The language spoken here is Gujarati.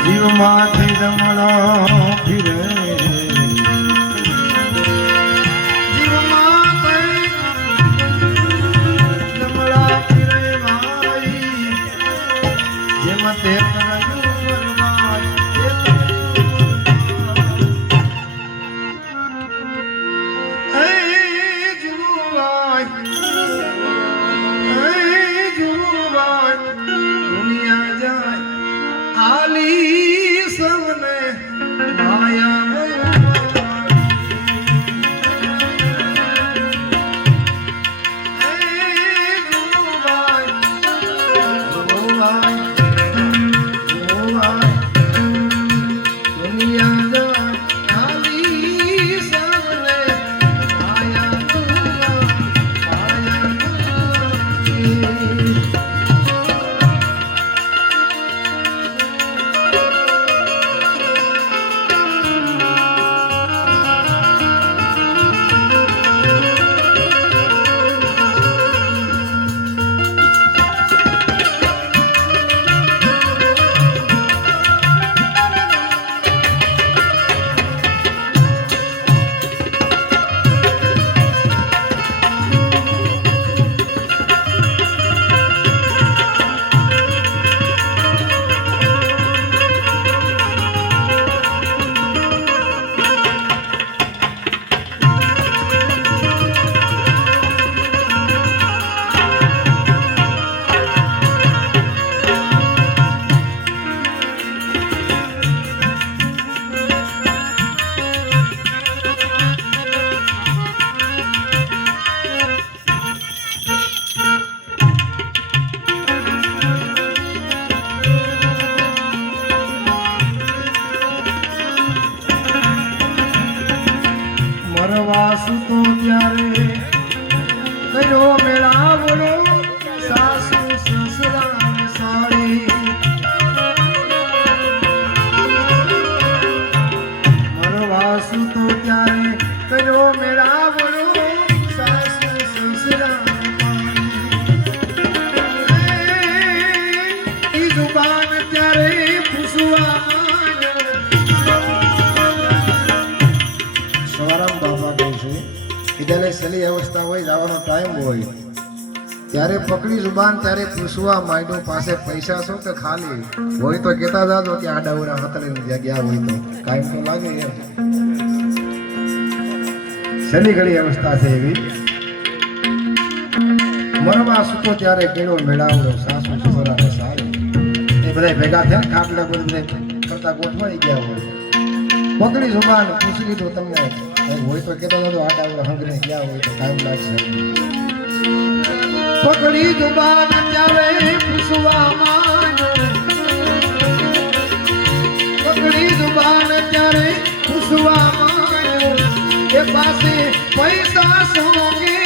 જીવમાંથી જમણો ફિરે વાસુતો ત્યારે કયો મેળાવડો સાસુ સસરા સારી મારો વાસુતો ત્યારે કયો મેળાવડો સાસુ સસરા ઈ જુબાન ત્યારે પૂછવા સલી અવસ્થા હોય જવાનો ટાઈમ હોય ત્યારે પકડી જુબાન ત્યારે પૂછવા માંડ્યું પાસે પૈસા છો કે ખાલી હોય તો કહેતા જાજો કે આડાવડા હતળીને ગયા હોય તો કાયમ તો લાગે એમ સલી ઘડી અવસ્થા છે એવી મરવા સૂતો ત્યારે કેળો મેળાવડો સાસુ સસરાને સારી એ બધા ભેગા થયા ખાટલા બધા કરતા ગોઠવાઈ ગયા હોય પકડી જુબાન પૂછી લીધું તમને હોય તો કેતો નતો આડા હંગરે ગયા હોય તો ટાઈમ લાગશે પકડી જુબાન ત્યારે પૂછવા માંડ્યો પકડી જુબાન ત્યારે પૂછવા માંડ્યો એ પાસે પૈસા સોંગે